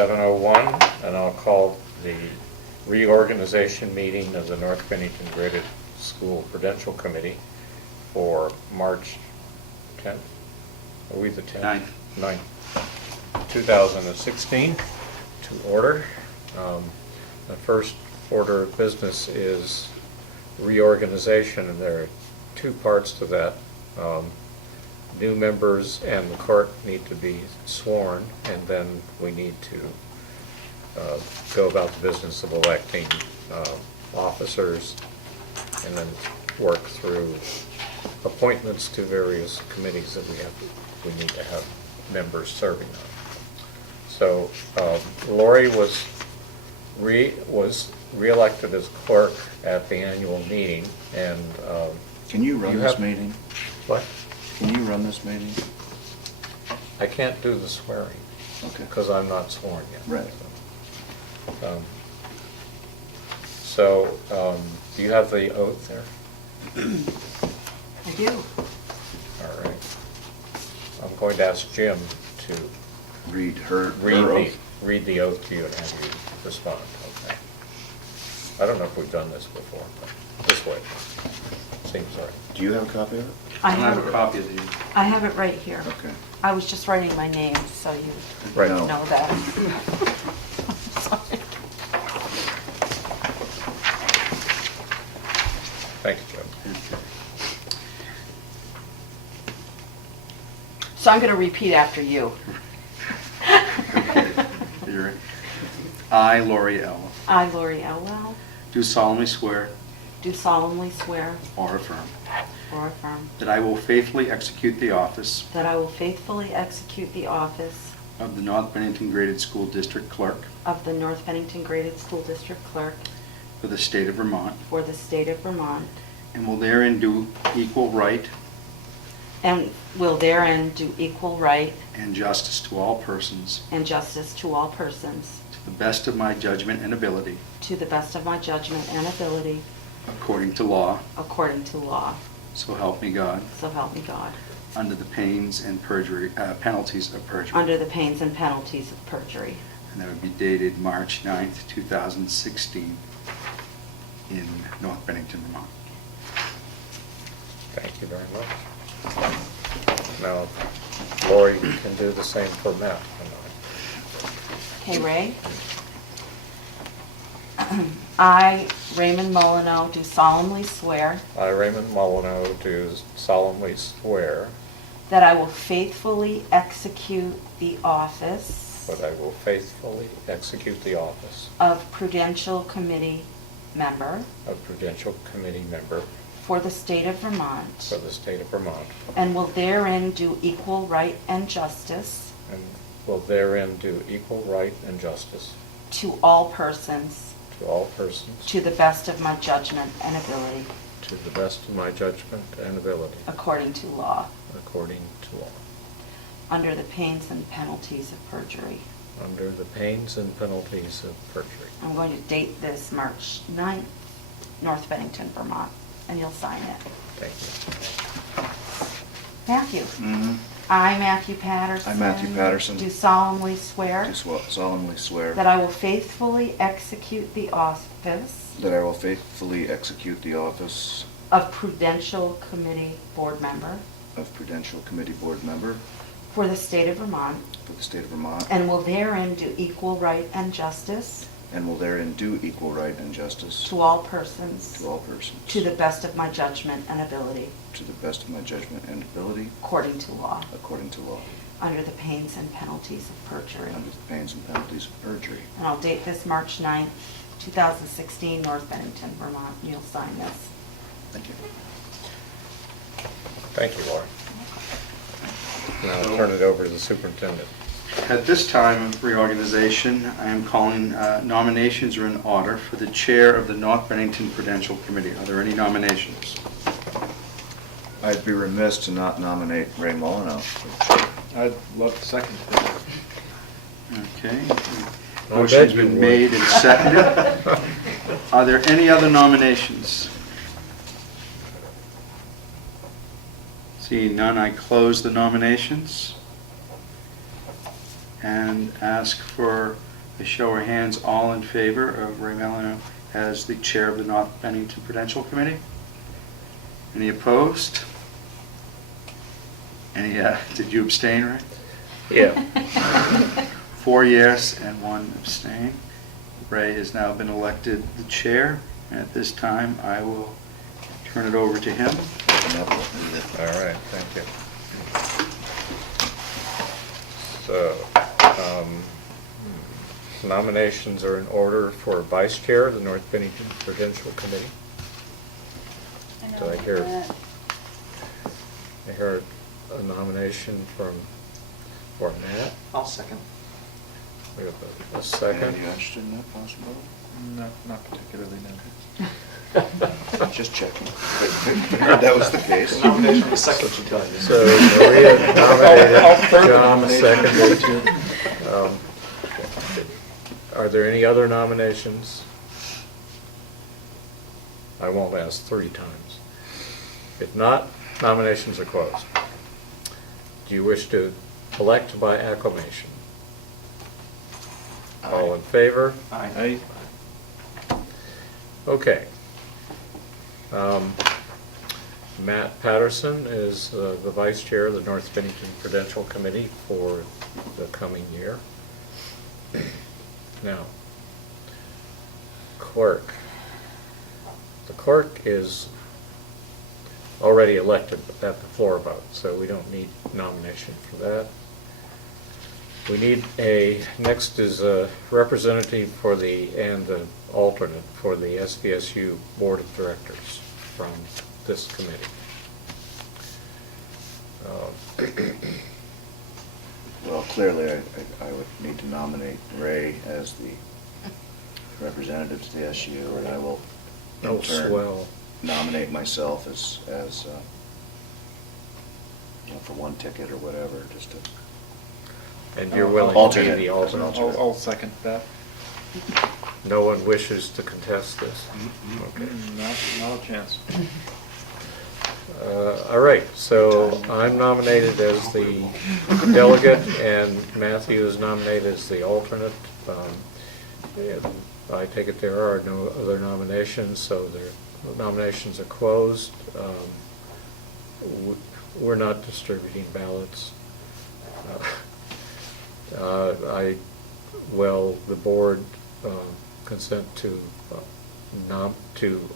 7:01, and I'll call the reorganization meeting of the North Bennington Graded School Prudential Committee for March 10th. Are we the 10th? 9th. 2016 to order. The first order of business is reorganization, and there are two parts to that. New members and the clerk need to be sworn, and then we need to go about the business of electing officers, and then work through appointments to various committees that we need to have members serving on. So Lori was re-elected as clerk at the annual meeting, and can you run this meeting? What? Can you run this meeting? I can't do the swearing. Okay. Because I'm not sworn yet. Right. So, do you have the oath there? I do. All right. I'm going to ask Jim to Read her read oath. the oath to you and have you respond. Okay. I don't know if we've done this before, but this way seems right. Do you have a copy of it? I have have a copy of the. I have it right here. Okay. I was just writing my name, so you Right. No. know that. Sorry. Thank you, Jim. So I'm going to repeat after you. Okay. You ready? I, Lori L., I, Lori Elwell, do solemnly swear do solemnly swear or affirm or affirm that I will faithfully execute the office that I will faithfully execute the office of the North Bennington Graded School District Clerk of the North Bennington Graded School District Clerk for the state of Vermont, for the state of Vermont, and will therein do equal right and will therein do equal right and justice to all persons and justice to all persons, to the best of my judgment and ability, to the best of my judgment and ability, according to law, according to law. so help me God, So help me God. under the pains and penalties of perjury. Under the pains and penalties of perjury. And that would be dated March 9th, 2016 in North Bennington, Vermont. Thank you very much. Now, Lori can do the same for Matt. Okay, Ray? I, Raymond Molyneux, do solemnly swear I, Raymond Molyneux, do solemnly swear that I will faithfully execute the office that I will faithfully execute the office of Prudential Committee Member of Prudential Committee Member for the state of Vermont, for the state of Vermont, and will therein do equal right and justice and will therein do equal right and justice to all persons, to all persons, to the best of my judgment and ability, to the best of my judgment and ability, according to law, according to law, under the pains and penalties of perjury. under the pains and penalties of perjury. I'm going to date this March 9th, North Bennington, Vermont, and you'll sign it. Thank you. Matthew. Mm-hmm. I, Matthew Patterson. I, Matthew Patterson. Do solemnly swear Do solemnly swear that I will faithfully execute the office that I will faithfully execute the office of Prudential Committee Board Member of Prudential Committee Board Member for the state of Vermont, for the state of Vermont, and will therein do equal right and justice and will therein do equal right and justice to all persons, to all persons, to the best of my judgment and ability, to the best of my judgment and ability, according to law, according to law, under the pains and penalties of perjury. under the pains and penalties of perjury. And I'll date this March 9th, 2016, North Bennington, Vermont. And you'll sign this. Thank you. Thank you, Laura. Now I'll turn it over to the superintendent. At this time of reorganization, I am calling nominations are in order for the chair of the North Bennington Prudential Committee. Are there any nominations? I'd be remiss to not nominate Ray Molyneux. I'd love to second that. Okay. I Motion's bet you been would. made and seconded. Are there any other nominations? Seeing none, I close the nominations. and ask for a show of hands, all in favor of Ray Melino as the chair of the North Bennington Prudential Committee. Any opposed? Any, did you abstain, Ray? Yeah. 4 yes and 1 abstain. Ray has now been elected the chair, and at this time, I will turn it over to him. All right, thank you. So, nominations are in order for vice chair of the North Bennington Prudential Committee. Do I hear, I heard a nomination for Matt? I'll second. We have a second. Are you interested in that possibility? Not particularly, no. Just checking. Heard that was the case. Nomination is second, you tell you. So Maria nominated, I'll further John nominate seconded. Are there any other nominations? I won't ask 3 times. If not, nominations are closed. Do you wish to elect by acclamation? All in favor? Aye. Okay. Matt Patterson is the vice chair of the North Bennington Prudential Committee for the coming year. Now, clerk. The clerk is already elected at the floor vote, so we don't need nomination for that. We need next is a representative for and the alternate for the SVSU Board of Directors from this committee. Well, clearly, I would need to nominate Ray as the representative to the SU, and I will in Oh, turn swell. nominate myself as for 1 ticket or whatever, just to. And you're willing to be Alternate, the as an alternate? I'll second that. No one wishes to contest this? Okay. Not a chance. All right, so I'm nominated as the delegate, and Matthew is nominated as the alternate. And I take it there are no other nominations, so the nominations are closed. We're not distributing ballots. The board consent to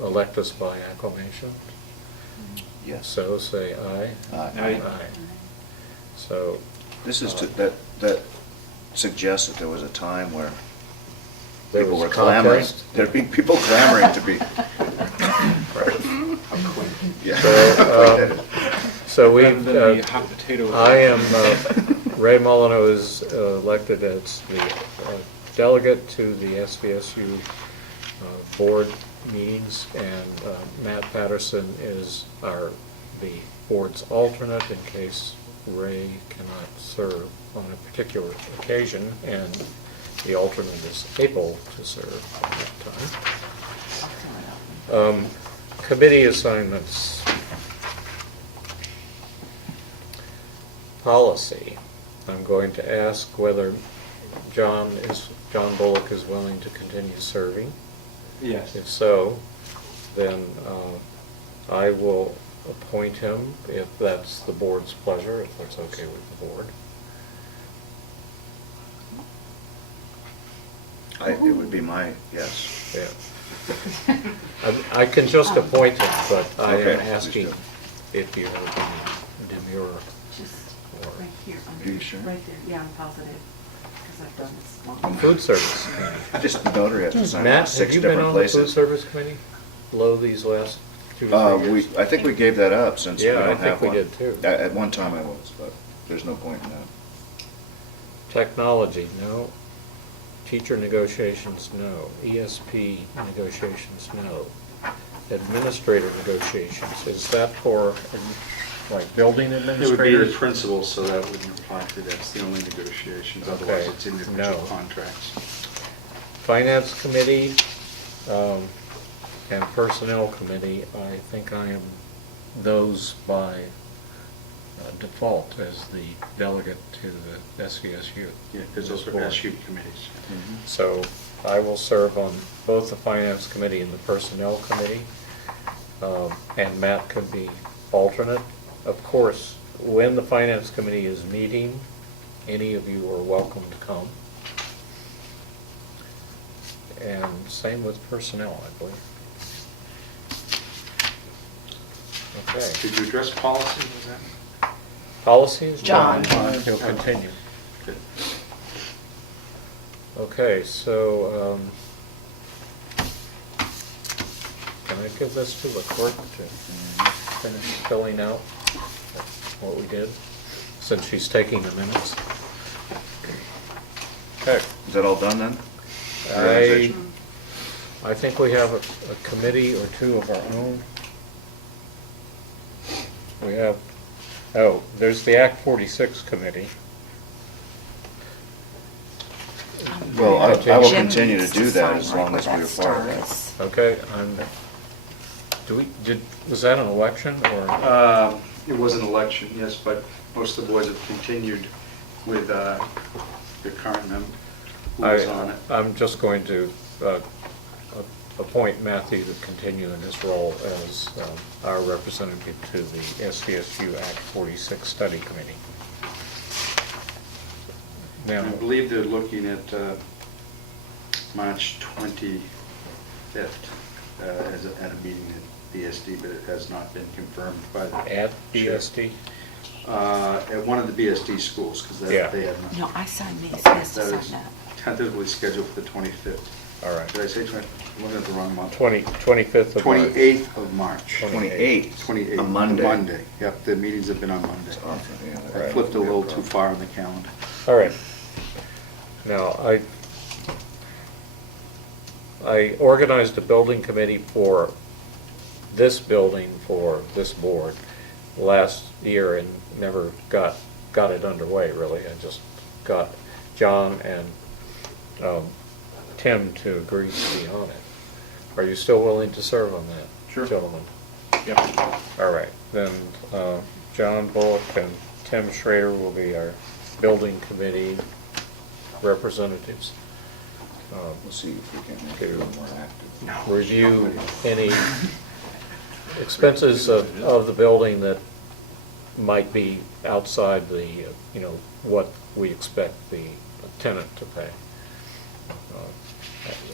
elect us by acclamation? Yes. So say aye. Aye. So. This is that suggests that there was a time where There people was were a clamoring. contest? There'd be people clamoring to be. Right. Yeah. So we, Rather than the hot potatoes. I am, Ray Molyneux is elected as the delegate to the SVSU board meetings, and Matt Patterson is the board's alternate in case Ray cannot serve on a particular occasion, and the alternate is able to serve at that time. Committee assignments. Policy. I'm going to ask whether John Bullock is willing to continue serving. Yes. If so, then I will appoint him if that's the board's pleasure, if that's okay with the board. It would be my, yes. Yeah. I can just appoint him, but I Okay, am please asking do. if you will be demure. Just Or- right here, Are you sure? right there, yeah, I'm positive, because I've done this long. Food service committee. Just the notary has to sign it in Matt, 6 have you been different on the food places. service committee below these last 2 or 3 years? I think we gave that up since we Yeah, I don't think have we one. did too. At one time I was, but there's no point in that. Technology, no. Teacher negotiations, no. ESP negotiations, no. Administrator negotiations, is that for, like, building It would be the administrators? principal, so that wouldn't apply to that's the only negotiations, Okay. otherwise it's individual No. contracts. Finance committee and personnel committee, I think I am those by default as the delegate to the SVSU. Yeah, because those are Board. SU committees. So I will serve on both the Finance Committee and the Personnel Committee, and Matt could be alternate. Of course, when the Finance Committee is meeting, any of you are welcome to come. And same with Personnel, I believe. Okay. Did you address policy, was that? Policies? John. He'll continue. Good. Okay, so, can I give this to the clerk to finish filling out what we did, since she's taking the minutes? Okay. Is that all done then? I Organization? think we have a committee or two of our own. We have, oh, there's the Act 46 committee. Well, I will Jim continue to needs do that sign as right long where as we are that part of star that. is. Okay, was that an election, or? It was an election, yes, but most of the boards have continued with the current member who was on it. I'm just going to appoint Matthew to continue in his role as our representative to the SVSU Act 46 Study Committee. Now, I believe they're looking at March 25th at a meeting at BSD, but it has not been confirmed by the... at BSD? At one of the BSD schools, because they Yeah. have not. No, I signed these, he has to That sign is that. tentatively scheduled for the 25th. All right. Did I say 20? I'm looking at the wrong month. 25th of March. 28th of March. 28th. 28th. A Monday. Monday, yep, the meetings have been on Monday. It's awesome, yeah, that- I Right. flipped a little too far on the calendar. All right. Now, I organized a building committee for this building for this board last year and never got it underway, really. I just got John and Tim to agree to be on it. Are you still willing to serve on that, Sure. gentlemen? Yep. All right, then John Bullock and Tim Schrader will be our building committee representatives. We'll see if we can make it a little more active. Review any expenses of the building that might be outside the, what we expect the tenant to pay,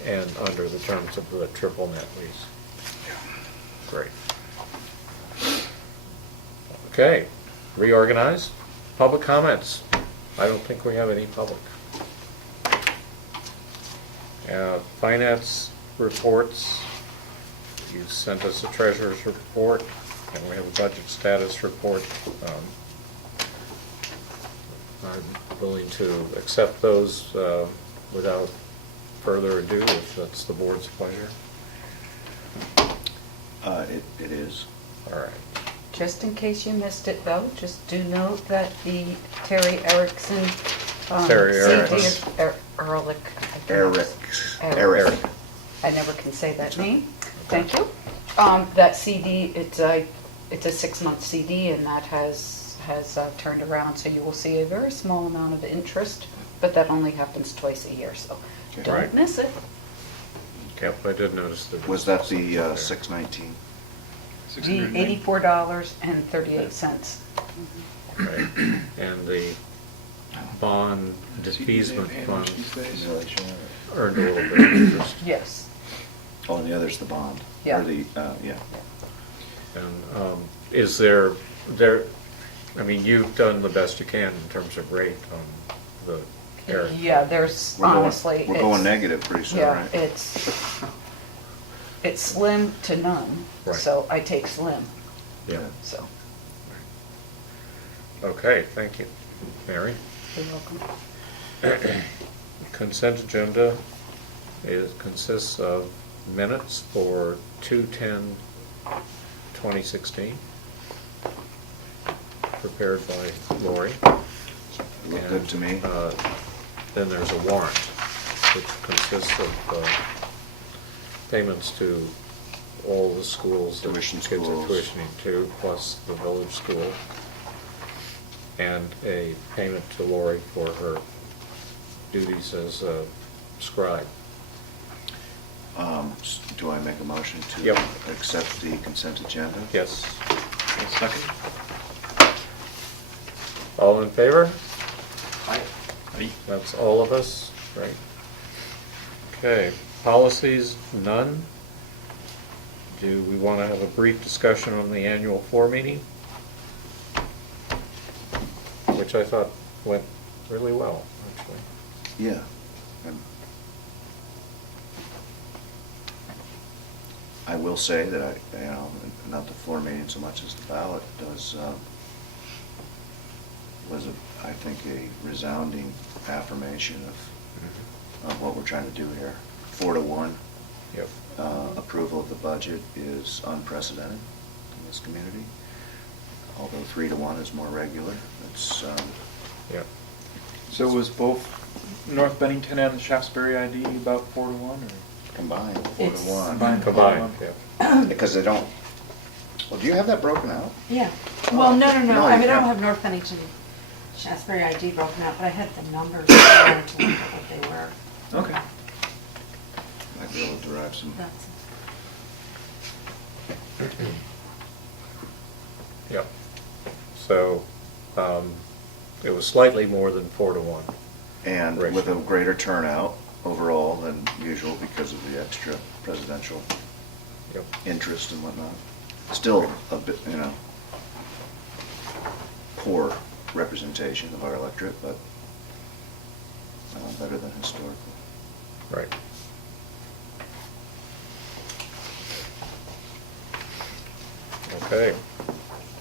and under the terms of the triple net lease. Great. Okay, reorganize. Public comments. I don't think we have any public. Finance reports. You sent us a treasurer's report, and we have a budget status report. I'm willing to accept those without further ado, if that's the board's pleasure. It is. All right. Just in case you missed it, though, just do note that the Terry Erickson. Terry CD Erickson. Ehrlich. Eric. I never can say that name. Thank you. That CD, it's a 6-month CD, and that has turned around, so you will see a very small amount of interest, but that only happens twice a year, so Okay. Right. don't miss it. Yep, I did notice that. Was that the 619? The $680. $84.38. Right. And the bond defeasement CDs fund these days. earned a little bit of interest. Yes. Oh, and the other's the bond. Yeah. Or the, yeah. And is there, I mean, you've done the best you can in terms of rate on the Eric. Yeah, there's We're going- honestly. We're it's- going negative pretty soon, Yeah, right? it's slim to none, Right. so I take slim, Yeah. so Okay, thank you. Mary? you're welcome. Consent agenda consists of minutes for 2/10/2016, prepared by Lori. Looked good to me. Then there's a warrant, which consists of payments to all the schools that Tuition kids are schools. tuitioning to, plus the village school. and a payment to Lori for her duties as a scribe. Do I make a motion to Yep. accept the consent agenda? Yes. One second. All in favor? Aye. That's all of us, right? Okay, policies, none. Do we want to have a brief discussion on the annual floor meeting? Which I thought went really well, actually. Yeah. And I will say that not the floor meeting so much as the ballot was, I think, a resounding affirmation of what we're trying to do here. 4-1. Yep. Approval of the budget is unprecedented in this community, although 3-1 is more regular. It's, Yep. So was both North Bennington and the Shaftesbury ID about 4-1, or? combined, It's 4-1. Combined, yeah. Because they don't, well, do you have that broken out? Yeah. Well, no, No, I mean, you I don't can't. have North Bennington, Shaftesbury ID broken out, but I had the numbers there to look at what they were. Okay. Might be able to derive some. That's, Yep. So, it was slightly more than 4-1. And with a greater turnout overall than usual because of the extra presidential Yep. interest and whatnot. Still a bit, poor representation of our electorate, but better than historical. Right. Okay,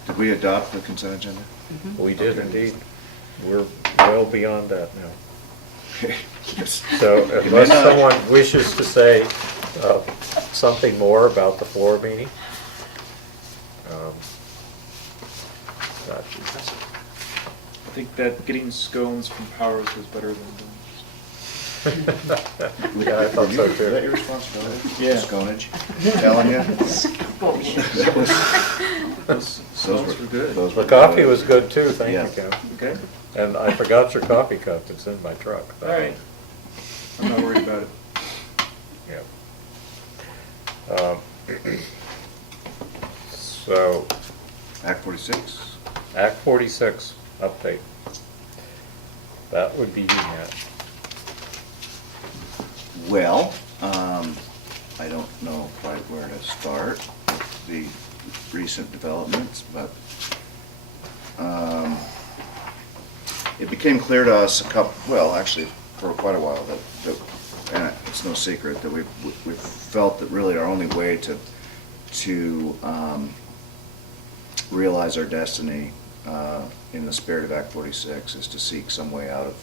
Did we adopt the consent agenda? we did Okay. indeed. We're well beyond that now. Yes. So You may unless not- someone wishes to say something more about the floor meeting? Not- I think that getting scones from Powers was better than donuts. Yeah, I thought so Is that your too. responsibility? Yeah. Sconage? Telling you? That was- Those scones were good. those The were coffee good. was good too, thank Yeah. you, Ken. Okay, And I forgot your coffee cup, it's in my truck. all right. I'm not worried about it. Yeah. So, Act 46? Act 46, update. That would be you, Matt. Well, I don't know quite where to start with the recent developments, but it became clear to us actually for quite a while that and it's no secret that we felt that really our only way to realize our destiny in the spirit of Act 46 is to seek some way out of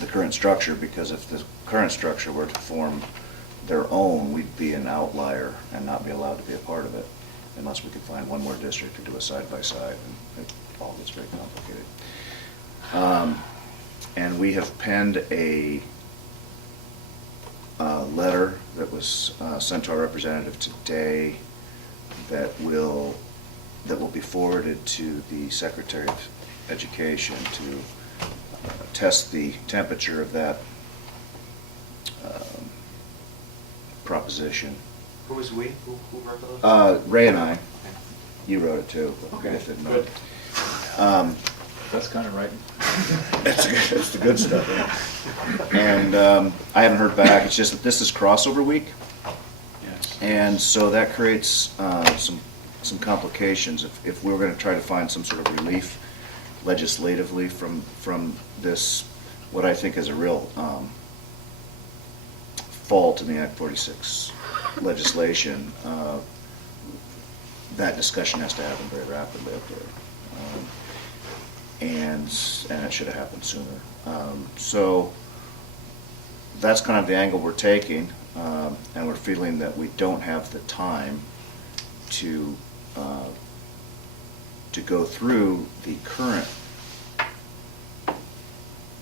the current structure, because if the current structure were to form their own, we'd be an outlier and not be allowed to be a part of it unless we could find one more district to do a side-by-side, and it all gets very complicated. And we have penned a letter that was sent to our representative today that will be forwarded to the Secretary of Education to test the temperature of that proposition. Who was we? Who wrote those? Ray and I, you wrote it too. but Okay, Edith didn't know. good. That's kind of right. It's the good stuff, yeah. And I haven't heard back. It's just that this is crossover week, Yes. and so that creates some complications. If we were going to try to find some sort of relief legislatively from this, what I think is a real fault in the Act 46 legislation, that discussion has to happen very rapidly up there. And it should have happened sooner. So that's kind of the angle we're taking, and we're feeling that we don't have the time to go through the current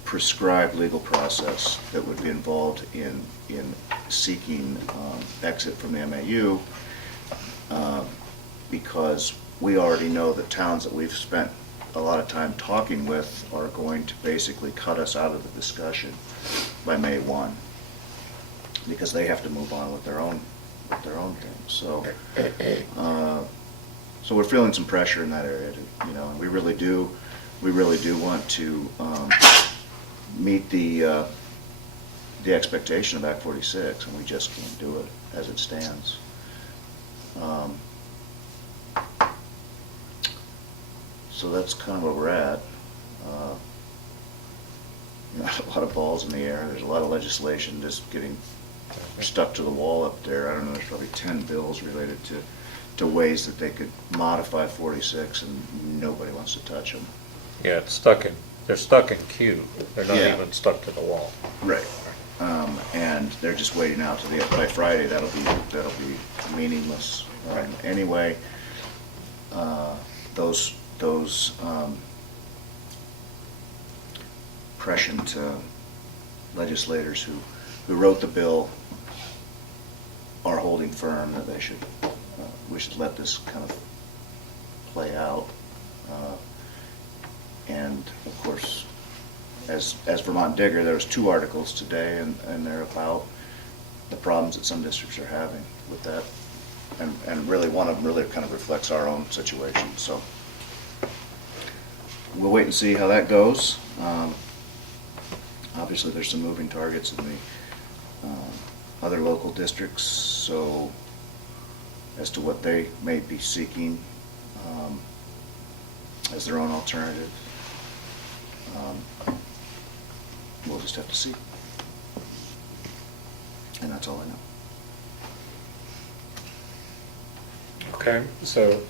prescribed legal process that would be involved in seeking exit from the MAU, because we already know that towns that we've spent a lot of time talking with are going to basically cut us out of the discussion by May 1, because they have to move on with their own things. So, so we're feeling some pressure in that area, and we really do want to meet the expectation of Act 46, and we just can't do it as it stands. So that's kind of where we're at. A lot of balls in the air. There's a lot of legislation just getting stuck to the wall up there. I don't know, there's probably 10 bills related to ways that they could modify 46, and nobody wants to touch them. Yeah, they're stuck in queue. They're not Yeah. even stuck to the wall. Right. And they're just waiting out to by Friday. That'll be meaningless. Anyway, those prescient legislators who wrote the bill are holding firm that we should let this kind of play out. And of course, as Vermont Digger, there was 2 articles today, and they're about the problems that some districts are having with that. And really, one of them really kind of reflects our own situation. So we'll wait and see how that goes. Obviously, there's some moving targets in the other local districts, so as to what they may be seeking as their own alternative. We'll just have to see. And that's all I know. Okay, so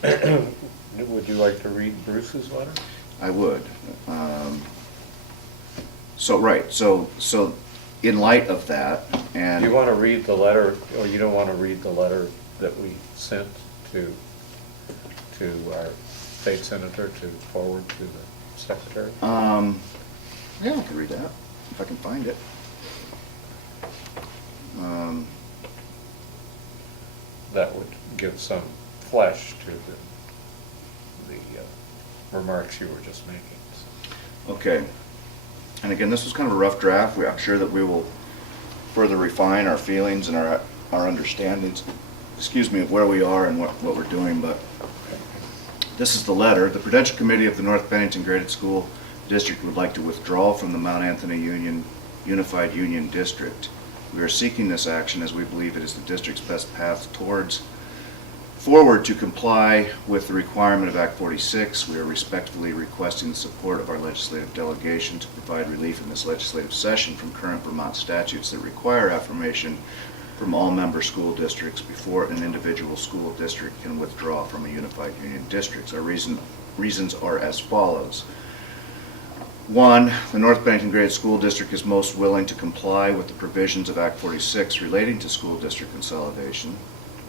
would you like to read Bruce's letter? I would. So in light of that, and... Do you want to read the letter, or you don't want to read the letter that we sent to our state senator to forward to the secretary? Yeah, I can read that, if I can find it. That would give some flesh to the remarks you were just making. So. Okay. And again, this was kind of a rough draft. I'm sure that we will further refine our feelings and our understandings, of where we are and what we're doing, but this is the letter. The Prudential Committee of the North Bennington Graded School District would like to withdraw from the Mount Anthony Unified Union District. We are seeking this action as we believe it is the district's best path forward to comply with the requirement of Act 46. We are respectfully requesting the support of our legislative delegation to provide relief in this legislative session from current Vermont statutes that require affirmation from all member school districts before an individual school district can withdraw from a unified union district. Our reasons are as follows. 1, the North Bennington Graded School District is most willing to comply with the provisions of Act 46 relating to school district consolidation.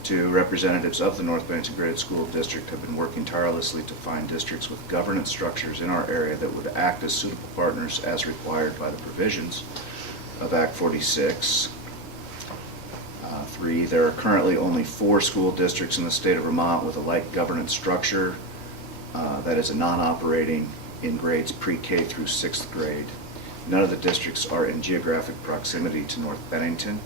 2, representatives of the North Bennington Graded School District have been working tirelessly to find districts with governance structures in our area that would act as suitable partners as required by the provisions of Act 46. 3, there are currently only 4 school districts in the state of Vermont with a like governance structure that is a non-operating in grades pre-K through 6th grade. None of the districts are in geographic proximity to North Bennington.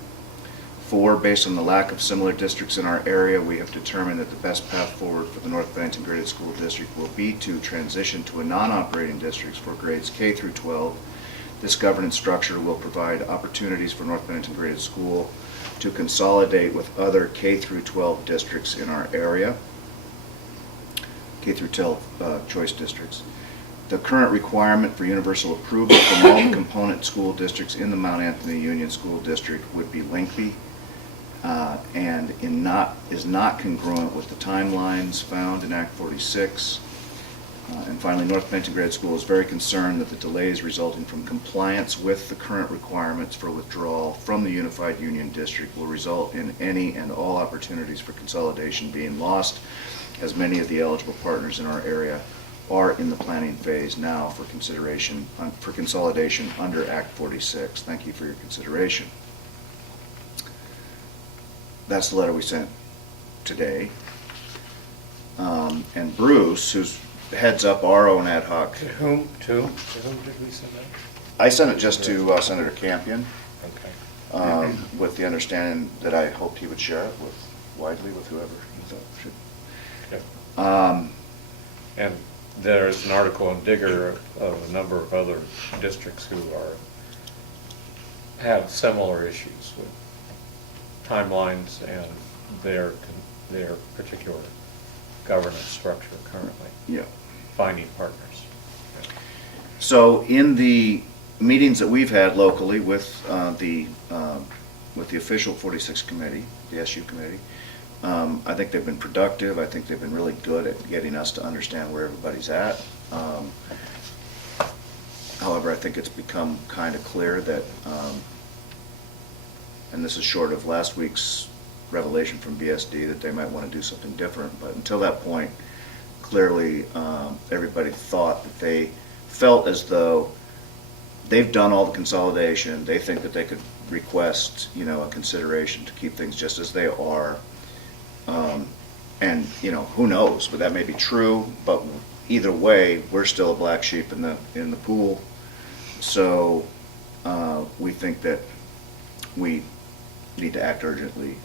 4, based on the lack of similar districts in our area, we have determined that the best path forward for the North Bennington Graded School District will be to transition to a non-operating district for grades K through 12. This governance structure will provide opportunities for North Bennington Graded School to consolidate with other K through 12 districts in our area, K through 12 choice districts. The current requirement for universal approval from all the component school districts in the Mount Anthony Union School District would be lengthy and is not congruent with the timelines found in Act 46. And finally, North Bennington Graded School is very concerned that the delays resulting from compliance with the current requirements for withdrawal from the Unified Union District will result in any and all opportunities for consolidation being lost, as many of the eligible partners in our area are in the planning phase now for consideration for consolidation under Act 46. Thank you for your consideration. That's the letter we sent today. And Bruce, who's heads up our own ad hoc. To whom did we send that? I sent it just to Senator Campion, Okay. with the understanding that I hoped he would share it widely with whoever he thought should. Okay. And there's an article in Digger of a number of other districts who have similar issues with timelines and their particular governance structure currently, Yeah. finding partners. So in the meetings that we've had locally with the official 46 committee, the SU committee, I think they've been productive. I think they've been really good at getting us to understand where everybody's at. However, I think it's become kind of clear that, and this is short of last week's revelation from BSD, that they might want to do something different. But until that point, clearly everybody thought that they felt as though they've done all the consolidation. They think that they could request, a consideration to keep things just as they are. And, who knows, but that may be true, but either way, we're still a black sheep in the pool. So we think that we need to act urgently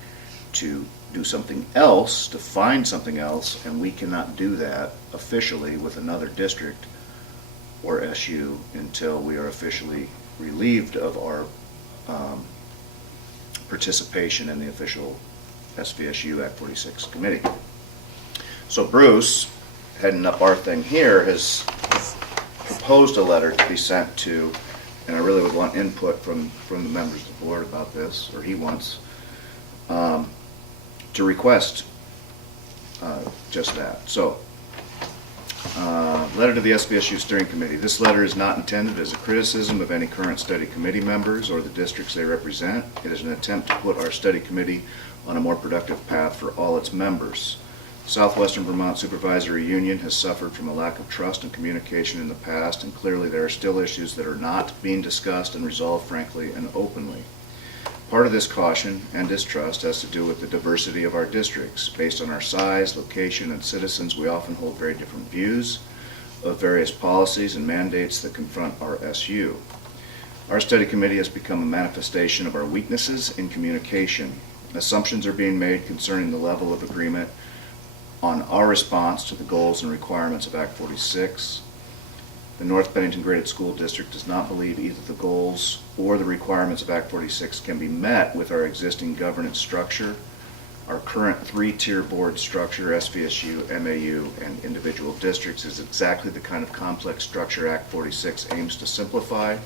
to do something else, to find something else, and we cannot do that officially with another district or SU until we are officially relieved of our participation in the official SVSU Act 46 committee. So Bruce, heading up our thing here, has proposed a letter to be sent to, and I really would want input from the members of the board about this, or he wants, to request just that. So, letter to the SVSU Steering Committee. This letter is not intended as a criticism of any current study committee members or the districts they represent. It is an attempt to put our study committee on a more productive path for all its members. Southwestern Vermont Supervisory Union has suffered from a lack of trust and communication in the past, and clearly there are still issues that are not being discussed and resolved frankly and openly. Part of this caution and distrust has to do with the diversity of our districts. Based on our size, location, and citizens, we often hold very different views of various policies and mandates that confront our SU. Our study committee has become a manifestation of our weaknesses in communication. Assumptions are being made concerning the level of agreement on our response to the goals and requirements of Act 46. The North Bennington Graded School District does not believe either the goals or the requirements of Act 46 can be met with our existing governance structure. Our current three-tier board structure, SVSU, MAU, and individual districts, is exactly the kind of complex structure Act 46 aims to simplify.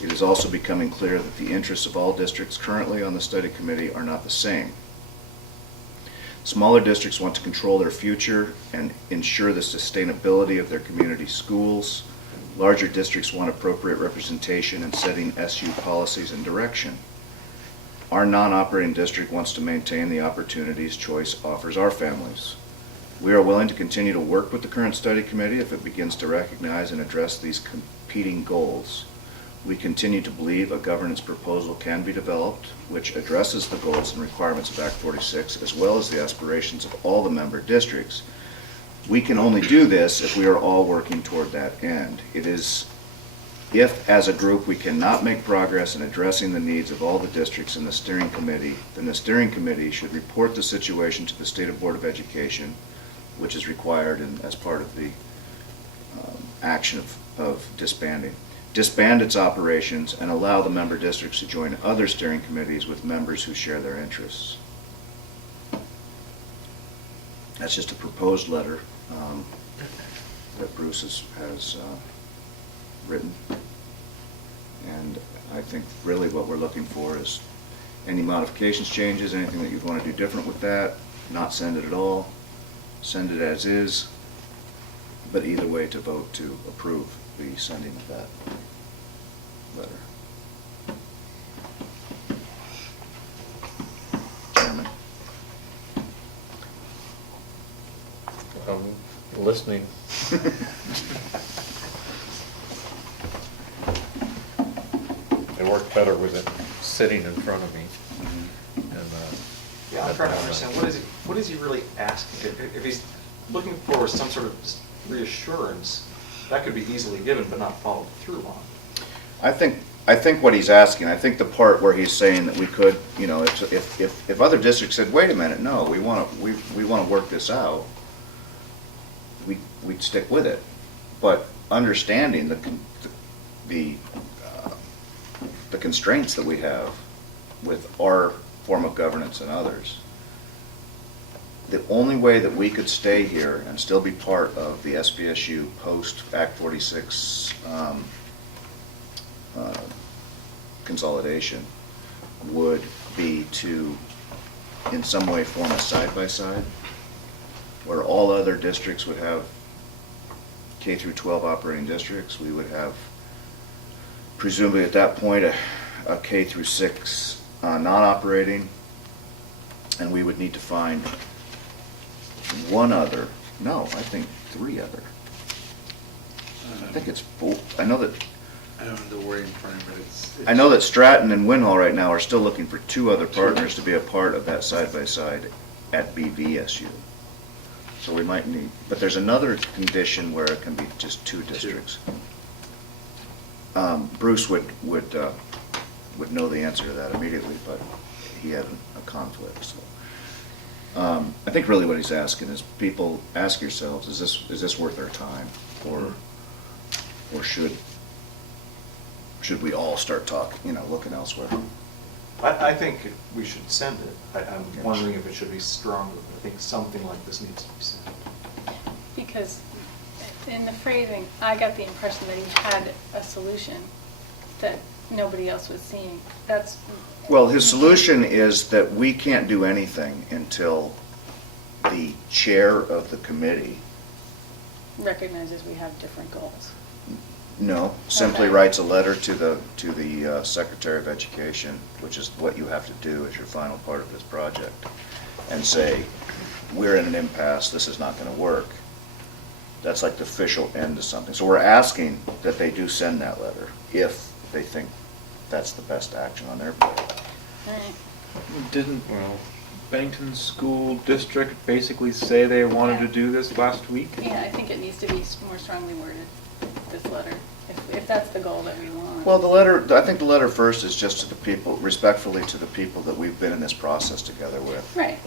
It is also becoming clear that the interests of all districts currently on the study committee are not the same. Smaller districts want to control their future and ensure the sustainability of their community schools. Larger districts want appropriate representation in setting SU policies and direction. Our non-operating district wants to maintain the opportunities choice offers our families. We are willing to continue to work with the current study committee if it begins to recognize and address these competing goals. We continue to believe a governance proposal can be developed which addresses the goals and requirements of Act 46 as well as the aspirations of all the member districts. We can only do this if we are all working toward that end. It is if, as a group, we cannot make progress in addressing the needs of all the districts in the steering committee, then the steering committee should report the situation to the State Board of Education, which is required as part of the action of disbanding. Disband its operations and allow the member districts to join other steering committees with members who share their interests. That's just a proposed letter that Bruce has written. And I think really what we're looking for is any modifications, changes, anything that you'd want to do different with that, not send it at all, send it as is, but either way to vote to approve the sending of that letter. Chairman. Listening. It worked better with it sitting in front of me. And, Yeah, I'm trying to understand, what is he really asking? If he's looking for some sort of reassurance, that could be easily given but not followed through on. I think what he's asking, I think the part where he's saying that we could, you know, if other districts said, wait a minute, no, we want to work this out, we'd stick with it. But understanding the constraints that we have with our form of governance and others, the only way that we could stay here and still be part of the SBSU post Act 46 consolidation would be to, in some way, form a side-by-side where all other districts would have K through 12 operating districts. We would have, presumably at that point, a K through 6 non-operating, and we would need to find one other, no, I think 3 other. I think it's 4. I know that I don't have the wording in front of me, but it's. I know that Stratton and Winhall right now are still looking for 2 other partners to be a part of that side-by-side at BVSU. So we might need, but there's another condition where it can be just 2 districts. Bruce would know the answer to that immediately, but he had a conflict, so. I think really what he's asking is, people, ask yourselves, is this worth our time? Or should we all start talking, looking elsewhere? I think we should send it. I'm wondering if it should be stronger. I think something like this needs to be sent. Because in the phrasing, I got the impression that he had a solution that nobody else was seeing. That's. Well, his solution is that we can't do anything until the chair of the committee, Recognizes we have different goals. no, simply Okay. writes a letter to the Secretary of Education, which is what you have to do as your final part of this project, and say, we're in an impasse, this is not going to work. That's like the official end to something. So we're asking that they do send that letter if they think that's the best action on their part. All right. Didn't Bennington School District basically say they wanted to do this last week? Yeah, I think it needs to be more strongly worded, this letter, if that's the goal that we want. Well, I think the letter first is just to the people, respectfully to the people that we've been in this process together with. Right.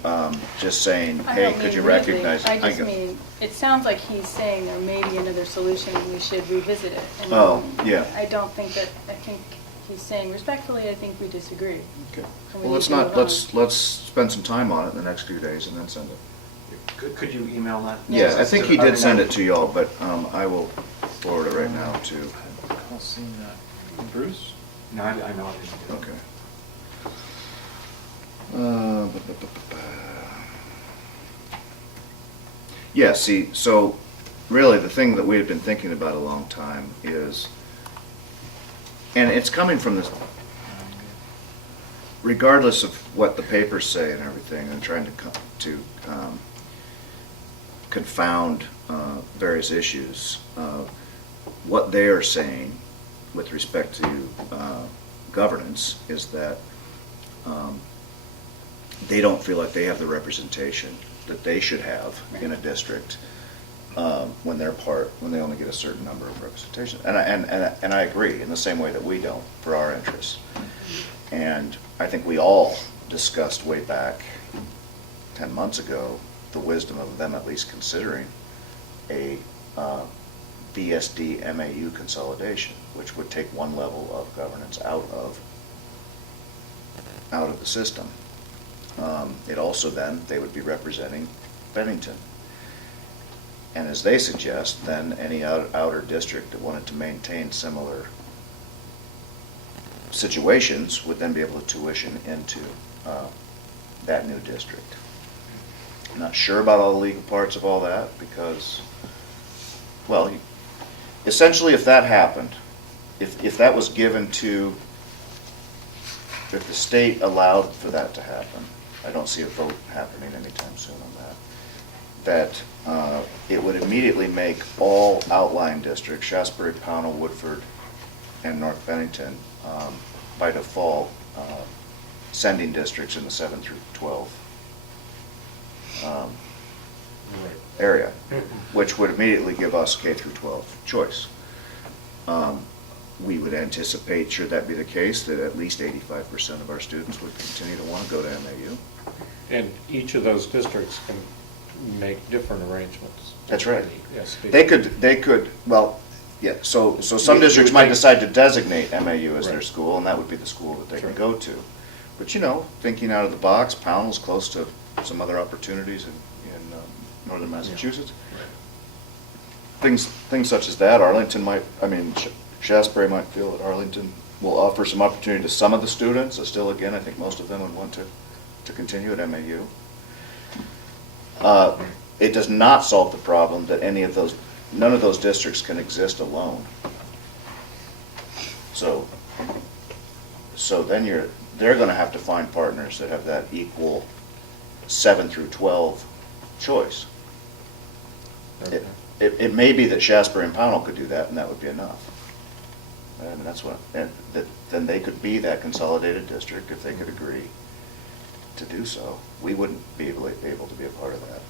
Just saying, I hey, don't could mean you rudely. recognize? I just mean, it sounds like he's saying there may be another solution and we should revisit it. And Oh, yeah. I don't think that, I think he's saying respectfully, I think we disagree. Okay. And we Well, need let's to move on. let's spend some time on it in the next few days and then send it. Could you email that? Yeah, I think he did send it to y'all, but I will forward it right now to, I'll see that. Bruce? No, I know I didn't do it. okay. Yeah, see, so really the thing that we had been thinking about a long time is, and it's coming from this, regardless of what the papers say and everything, and trying to confound various issues, what they are saying with respect to governance is that they don't feel like they have the representation that they should have in a district when they only get a certain number of representation. And I agree, in the same way that we don't for our interests. And I think we all discussed way back 10 months ago the wisdom of them at least considering a BSD MAU consolidation, which would take one level of governance out of the system. It also then, they would be representing Bennington. And as they suggest, then any outer district that wanted to maintain similar situations would then be able to tuition into that new district. I'm not sure about all the legal parts of all that because, well, essentially if that happened, if that was given to, if the state allowed for that to happen, I don't see a vote happening anytime soon on that, it would immediately make all outlying districts, Shasbury, Pownell, Woodford, and North Bennington, by default, sending districts in the 7 through 12. Right. area, which would immediately give us K through 12 choice. We would anticipate, should that be the case, that at least 85% of our students would continue to want to go to MAU. And each of those districts can make different arrangements. That's right. Yes. They could, well, yeah, so some You- districts you might think- decide to designate MAU as their Right. school, and that would be the school that they can Sure. go to. But, thinking out of the box, Pownell's close to some other opportunities in northern Massachusetts. Things such as that, Arlington might, Shasberry might feel that Arlington will offer some opportunity to some of the students. Still, again, I think most of them would want to continue at MAU. It does not solve the problem that none of those districts can exist alone. So then they're gonna have to find partners that have that equal 7 through 12 choice. Okay. It may be that Shasberry and Pownell could do that, and that would be enough. And then they could be that consolidated district if they could agree to do so. We wouldn't be able to be a part of that.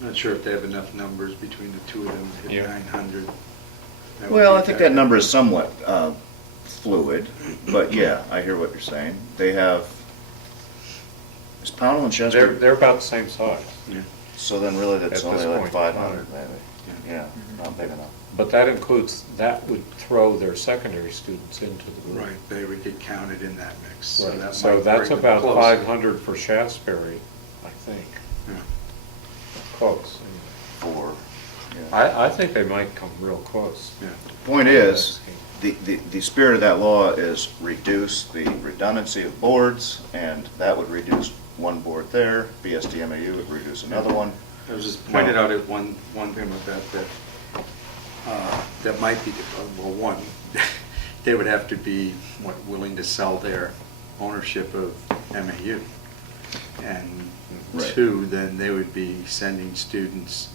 Not sure if they have enough numbers between the two of them to hit Yeah. 900. That would Well, be I think that number is somewhat fluid, but yeah, I hear what you're saying. They have, is Pownell and Shasberry? They're about the same size. Yeah. So then really that's At only this like point. 500 maybe. Yeah, not big enough. But that would throw their secondary students into the group. Right, they would get counted in that mix. Right. that So might that's bring them about closer. 500 for Shasberry, I think. Yeah. Close. For, yeah. I think they might come real close. Yeah. Point is, the spirit of that law is reduce the redundancy of boards, and that would reduce one board there. BSDMAU would reduce another one. I was just pointed out at one thing with that might be, well, one, they would have to be willing to sell their ownership of MAU. And Right. two, then they would be sending students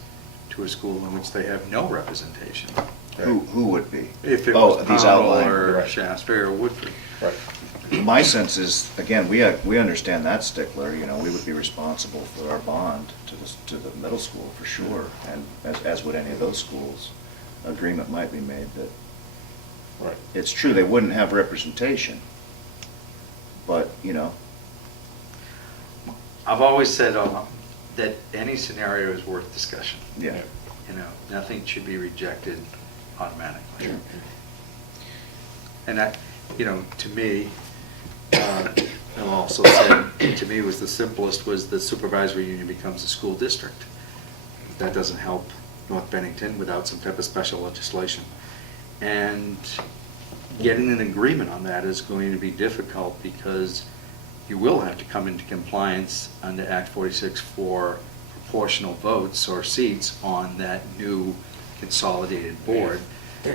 to a school in which they have no representation. Who would be? If it Oh, was these Powell outlined. or Right. Shasberry or Woodford. Right. My sense is, again, we understand that stickler, we would be responsible for our bond to the middle school for sure, and as would any of those schools. Agreement might be made that, Right. it's true, they wouldn't have representation, but, I've always said that any scenario is worth discussion. yeah. Nothing should be rejected automatically. Sure. And that, to me, I'll also say, to me, was the simplest was the supervisory union becomes a school district. That doesn't help North Bennington without some type of special legislation. And getting an agreement on that is going to be difficult because you will have to come into compliance under Act 46 for proportional votes or seats on that new consolidated board.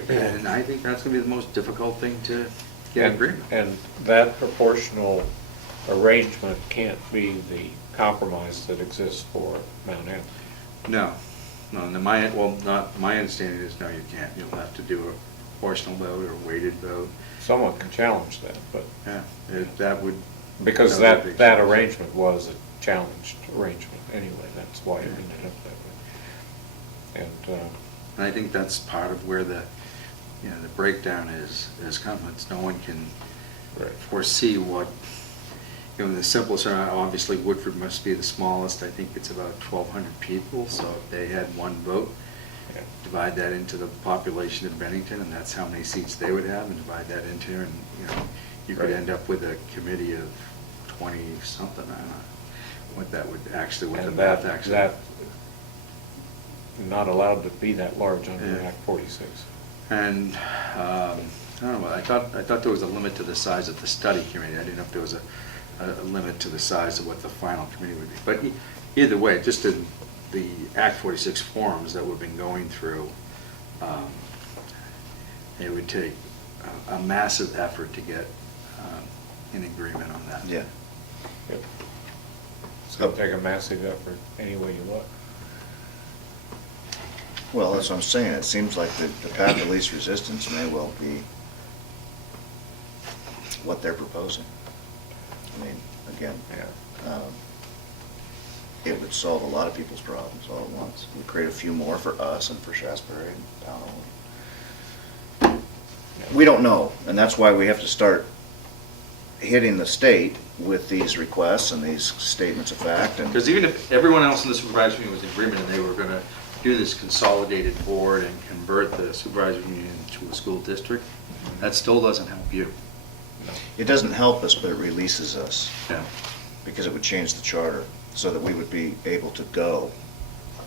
And I think that's going to be the most difficult thing to get agreement. And that proportional arrangement can't be the compromise that exists for Mount Airy. No, not, my understanding is no, you can't. You'll have to do a proportional vote or weighted vote. Someone can challenge that, but, Yeah, that would. because that would be that challenging. arrangement was a challenged arrangement anyway, that's why it ended up that way. And, And I think that's part of where the breakdown is come. It's no one can Right. foresee what, the simplest, obviously Woodford must be the smallest. I think it's about 1,200 people, so if they had one vote, yeah. divide that into the population of Bennington, and that's how many seats they would have, and divide that into, and, you could Right. end up with a committee of 20-something, I don't know, what that would actually, what the And math that, actually. not allowed to be that large under Yeah. Act 46. And, I don't know, I thought there was a limit to the size of the study committee. I didn't know if there was a limit to the size of what the final committee would be. But either way, just in the Act 46 forums that we've been going through, it would take a massive effort to get an agreement on that. Yeah. Yep. It's going to take a massive effort any way you look. Well, that's what I'm saying, it seems like the path of least resistance may well be what they're proposing. I mean, again, Yeah. it would solve a lot of people's problems all at once. It would create a few more for us and for Shasberry and Pownell. We don't know, and that's why we have to start hitting the state with these requests and these statements of fact. And Because even if everyone else in the supervisory union was in agreement and they were going to do this consolidated board and convert the supervisory union to a school district, that still doesn't help you. it doesn't help us, but it releases us, Yeah. because it would change the charter so that we would be able to go,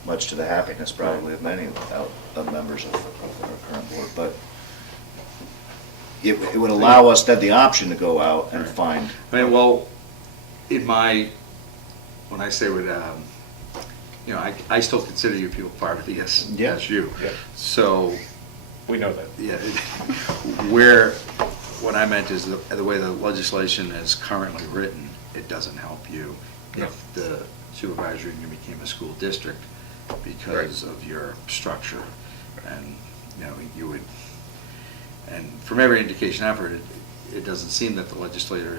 much to the happiness probably of many of members of our current board. But it would allow us to have the option to go out and Right. find. I mean, well, when I say with, I still consider you people part of the Yeah. SU. Yeah. So, We know that. yeah, what I meant is the way the legislation is currently written, it doesn't help you if the supervisory union became a school district because of your structure. And, you would, and from every indication I've heard, it doesn't seem that the legislator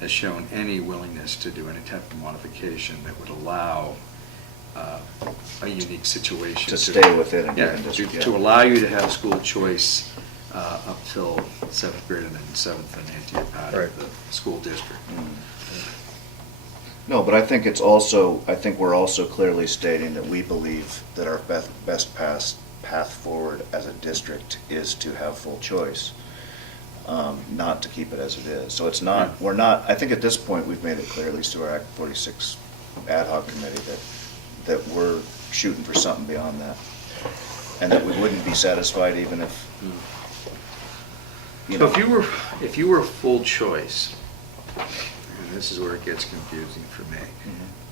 has shown any willingness to do any type of modification that would allow a unique situation. To stay within a Yeah, given district, yeah. to allow you to have school choice up till 7th grade and then 7th and 8th year part Right. of the school district. No, but I think we're also clearly stating that we believe that our best path forward as a district is to have full choice, not to keep it as it is. So it's not, I think at this point, we've made it clear, at least through our Act 46 ad hoc committee, that we're shooting for something beyond that. And that we wouldn't be satisfied even if, So if you were full choice, and this is where it gets confusing for me,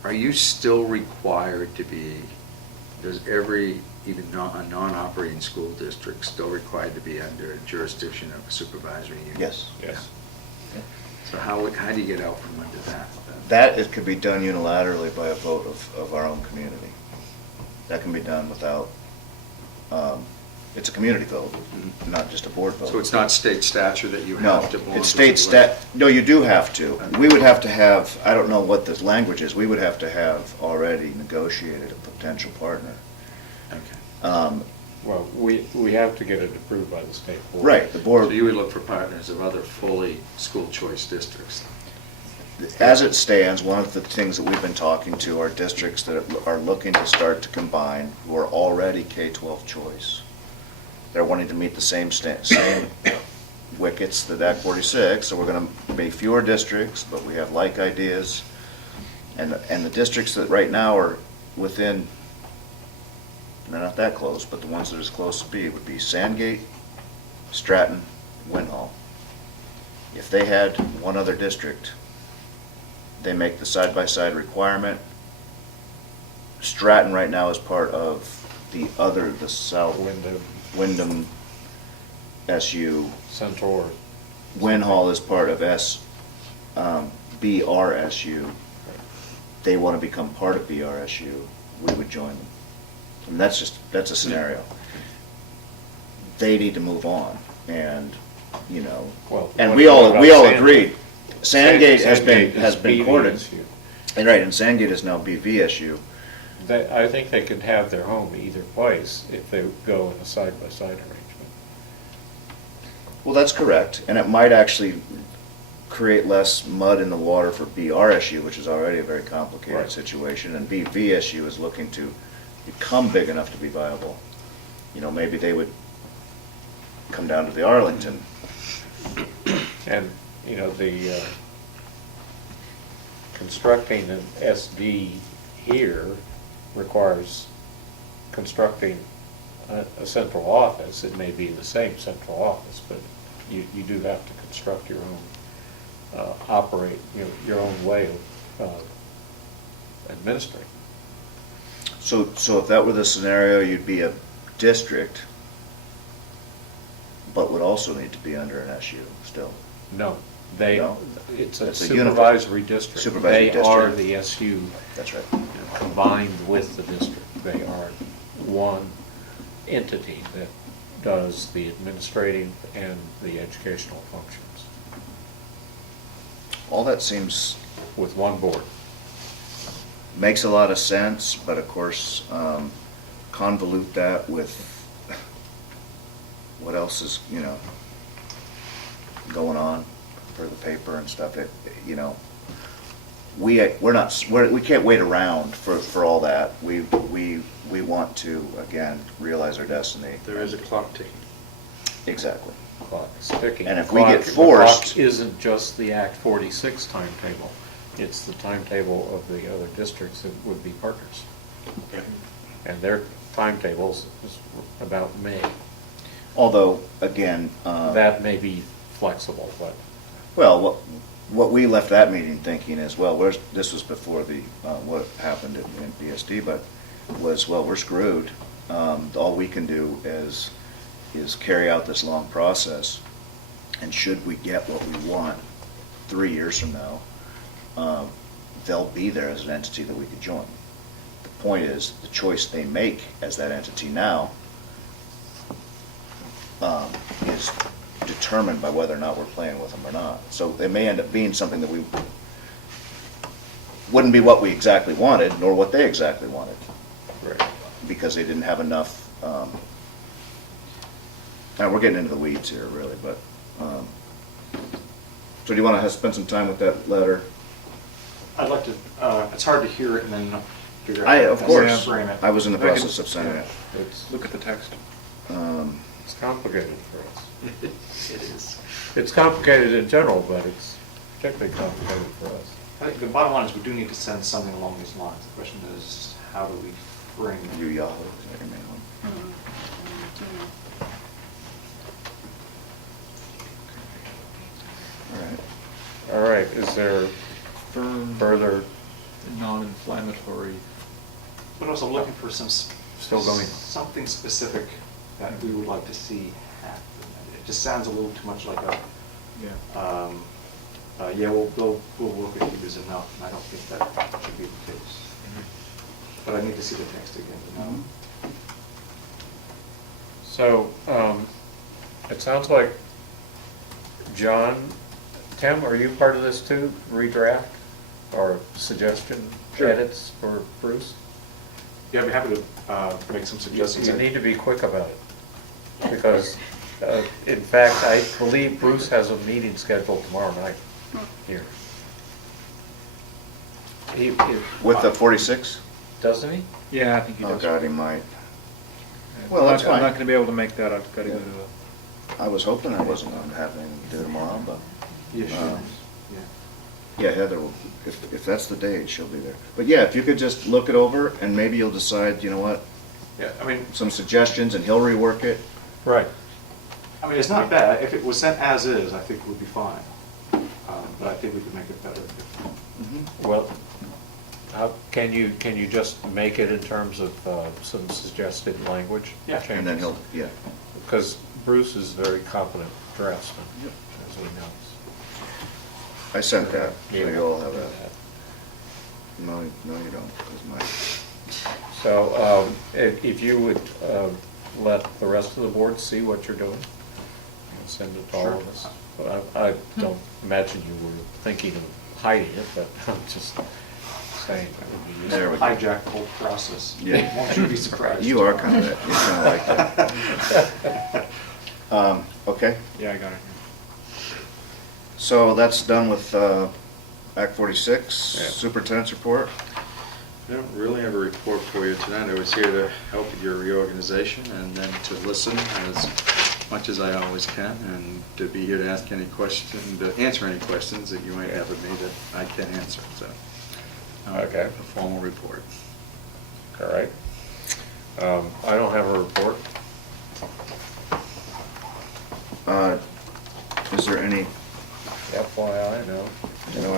are you still required to be, does every, even a non-operating school district still required to be under jurisdiction of a supervisory union? yes. Yes. So how do you get out from under that? That it could be done unilaterally by a vote of our own community. That can be done without, it's a community vote, not just a board vote. So it's not state statute that you No, have to belong to? it's state supervisor? no, you do have to. We would have to have, I don't know what the language is, we would have to have already negotiated a potential partner. Okay. Well, we have to get it approved by the state board. Right, the So board, you would look for partners of other fully school choice districts? as it stands, one of the things that we've been talking to are districts that are looking to start to combine, who are already K-12 choice. They're wanting to meet the same wickets that Act 46, so we're going to be fewer districts, but we have like ideas. And the districts that right now are within, they're not that close, but the ones that are as close to be would be Sandgate, Stratton, Winhall. If they had one other district, they make the side-by-side requirement. Stratton right now is part of the South Wyndham SU. Centaur. Winhall is part of BRSU. They want to become part of BRSU, we would join them. And that's a scenario. They need to move on, and, Well, and what we all about Sandgate? agreed. Sandgate has is been courted. BVSU. And right, and Sandgate is now BVSU. I think they could have their home either place if they go in a side-by-side arrangement. Well, that's correct, and it might actually create less mud in the water for BRSU, which is already a very complicated Right. situation, and BVSU is looking to become big enough to be viable. Maybe they would come down to the Arlington. And, the constructing an SD here requires constructing a central office. It may be the same central office, but you do have to construct your own, operate, your own way of administering. So if that were the scenario, you'd be a district, but would also need to be under an SU still. No, No? it's a It's a unified- supervisory district. supervisory They are district. the SU That's right. combined with the district. They are one entity that does the administrative and the educational functions All that seems, with one board. makes a lot of sense, but of course, convolute that with what else is, going on for the paper and stuff. We can't wait around for all that. We want to, again, realize our destiny. There is a clock ticking. Exactly. Clock is ticking. And if The we clock- get forced- The clock isn't just the Act 46 timetable, it's the timetable of the other districts that would be partners. And their timetables is about May. Although, again, That may be flexible, but well, what we left that meeting thinking is, well, this was before what happened in BSD, but we're screwed. All we can do is carry out this long process, and should we get what we want 3 years from now, they'll be there as an entity that we could join. The point is, the choice they make as that entity now is determined by whether or not we're playing with them or not. So it may end up being something that wouldn't be what we exactly wanted, nor what they exactly wanted, right. because they didn't have enough. Now we're getting into the weeds here, really, but so do you want to spend some time with that letter? I'd like to, it's hard to hear it and then figure out Of how course, to frame it. I was in the process of sending it. Look at the text. It's complicated for us. It is. It's complicated in general, but it's particularly complicated for us. I think the bottom line is we do need to send something along these lines. The question is, how do we frame it? You Yahoo, is that your main one? All right. All right, is there Firm, further, non-inflammatory. But also looking for some. Still going. Something specific that we would like to see happen. It just sounds a little too much like a, Yeah. yeah, we'll work with you is enough, and I don't think that should be the case. But I need to see the text again, so, it sounds like, John, Tim, are you part of this too? Redraft or suggestion Sure. edits for Bruce? Yeah, I'd be happy to make some suggestions. You need to be quick about it, because, in fact, I believe Bruce has a meeting scheduled tomorrow night here. With the 46? Doesn't he? Yeah, I think he Oh, does. God, he might. I'm Well, that's not- I'm fine. not gonna be able to make that, I've gotta go to I was hoping I wasn't going to have anything to do tomorrow, but, Yeah, sure. Yeah. yeah, Heather will, if that's the date, she'll be there. But yeah, if you could just look it over, and maybe you'll decide, you know what, Yeah, I mean, some suggestions, and he'll rework it. Right. it's not bad. If it was sent as is, I think it would be fine. But I think we could make it better. Well, can you just make it in terms of some suggested language Yeah. changes? And then he'll, yeah. Because Bruce is a very competent draftsman, Yep. as we know. I sent that, so Yeah. you all have that. No, you don't, because So if you would let the rest of the board see what you're doing, and send it to all of us. But I don't imagine you were thinking of hiding it, but I'm just saying it would be There useful. we go. Hijack the whole process. Yeah. Won't you be surprised? You are kind of that, you're kind of like that. Okay, Yeah, I got it here. so that's done with Act 46, Yeah. Superintendent's report. I don't really have a report for you tonight. I was here to help with your reorganization and then to listen as much as I always can, and to be here to ask any questions, to answer any questions that you might have of me that I can answer, so. Okay. A formal report. All right. I don't have a report. Is there any, FYI, no.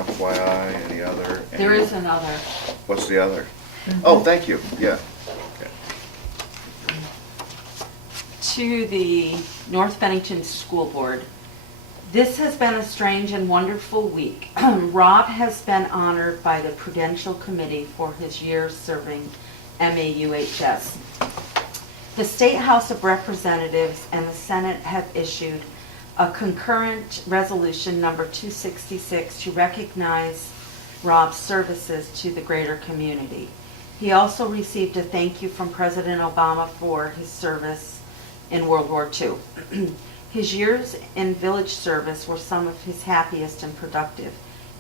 FYI, any other? There is another. What's the other? Oh, thank you, yeah. Okay. To the North Bennington School Board. This has been a strange and wonderful week. Rob has been honored by the Prudential Committee for his years serving MAUHS. The State House of Representatives and the Senate have issued a concurrent resolution number 266 to recognize Rob's services to the greater community. He also received a thank you from President Obama for his service in World War II. His years in village service were some of his happiest and productive.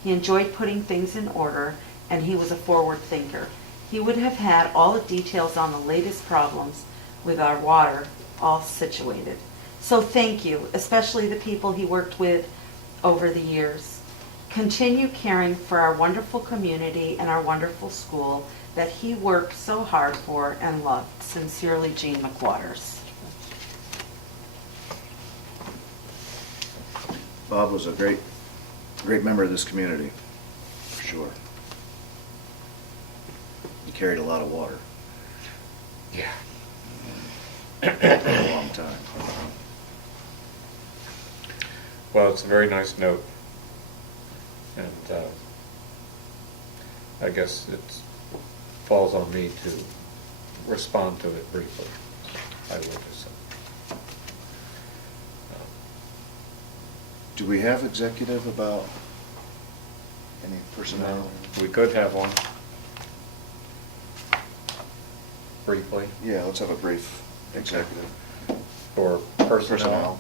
He enjoyed putting things in order, and he was a forward thinker. He would have had all the details on the latest problems with our water all situated. So thank you, especially the people he worked with over the years. Continue caring for our wonderful community and our wonderful school that he worked so hard for and loved. Sincerely, Jean McWaters. Bob was a great member of this community, for sure. He carried a lot of water Yeah. for a long time. Well, it's a very nice note. And I guess it falls on me to respond to it briefly. I would just say. Do we have executive about any personnel? We could have one. Briefly, Yeah, let's have a brief executive. for personnel.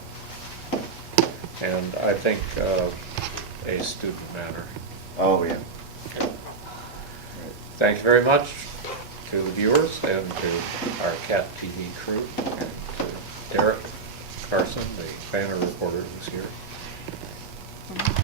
And I think a student matter. Oh, yeah. Thank you very much to the viewers and to our CAT TV crew and to Derek Carson, the banner reporter who's here.